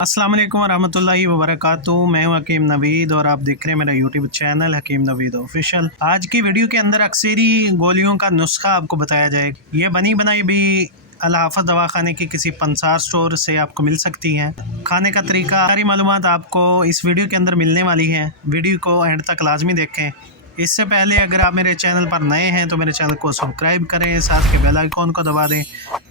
अस्सलाम वालेकुम रहमतुल्लाहि व बरकातुहू। मैं हूं हकीम नवीद और आप देख रहे हैं मेरा यूट्यूब चैनल हकीम नवीद ऑफिशियल। आज की वीडियो के अंदर अक्सरी गोलियों का नुस्खा आपको बताया जाएगा। ये बनी बनाई भी अल हाफत दवाखाने की किसी पंसार स्टोर से आपको मिल सकती हैं। खाने का तरीका सारी मालूमात आपको इस वीडियो के अंदर मिलने वाली हैं। वीडियो को एंड तक लाजमी देखें। इससे पहले अगर आप मेरे चैनल पर नए हैं तो मेरे चैनल को सब्सक्राइब करें, साथ के बेल आइकॉन को दबा दें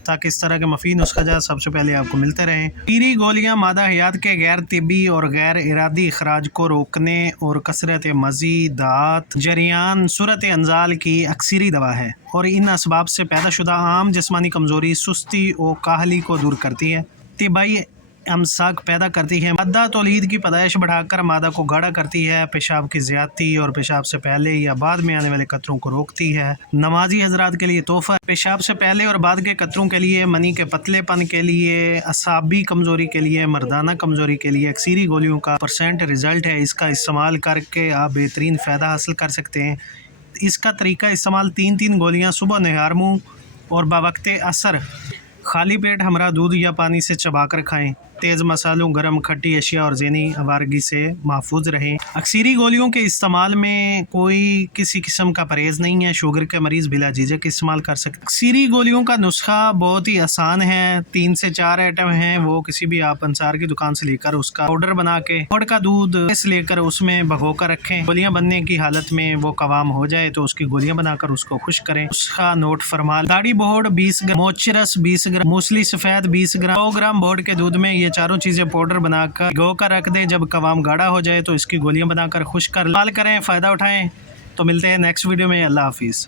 ताकि इस तरह के मफीद नुस्खा सबसे पहले आपको मिलते रहें। कीरी गोलियां मादा हयात के गैर तिब्बी और गैर इरादी अखराज को रोकने और कसरत मज़ी, दात, जरियान, सूरत अंजाल की अक्सरी दवा है और इन असबाब से पैदा शुदा आम जिस्मानी कमज़ोरी, सुस्ती और काहली को दूर करती है। तिबाई अमसाक पैदा करती है। मादा तौलीद की पैदाइश बढ़ाकर मादा को गाढ़ा करती है। पेशाब की ज़्यादती और पेशाब से पहले या बाद में आने वाले कतरों को रोकती है। नमाजी हजरात के लिए तोहफा, पेशाब से पहले और बाद के कतरों के लिए, मनी के पतलेपन के लिए, असाबी कमज़ोरी के लिए, मर्दाना कमज़ोरी के लिए अक्सरी गोलियों का % रिज़ल्ट है। इसका इस्तेमाल करके आप बेहतरीन फ़ायदा हासिल कर सकते हैं। इसका तरीका इस्तेमाल 3 गोलियाँ सुबह नहार मुँह और बवक्ते असर खाली पेट हमरा दूध या पानी से चबाकर खाएं। तेज़ मसालों, गरम खट्टी अशिया और ज़हनी आवारगी से महफूज रहें। अक्सरी गोलियों के इस्तेमाल में कोई किसी किस्म का परहेज़ नहीं है। शुगर के मरीज़ बिला झिझक इस्तेमाल कर सकते। अक्सरी गोलियों का नुस्खा बहुत ही आसान है। 3 से 4 आइटम हैं। वो किसी भी आप अंसार की दुकान से लेकर उसका पाउडर बना के गुड़ का दूध लेकर उसमें भगो कर रखें। गोलियाँ बनने की हालत में वो कवाम हो जाए तो उसकी गोलियाँ बनाकर उसको खुश करें। उसका नोट फरमा, दाढ़ी बोहड़ 20 ग्राम, मोचरस 20 ग्राम, मूसली सफ़ेद 20 ग्राम, 100 ग्राम बोहड़ के दूध में ये चारों चीज़ें पाउडर बनाकर भिगो कर रख दें। जब कवाम गाढ़ा हो जाए तो इसकी गोलियां बनाकर खुश कर लाल करें। फ़ायदा उठाएं। तो मिलते हैं नेक्स्ट वीडियो में। अल्लाह हाफिज़।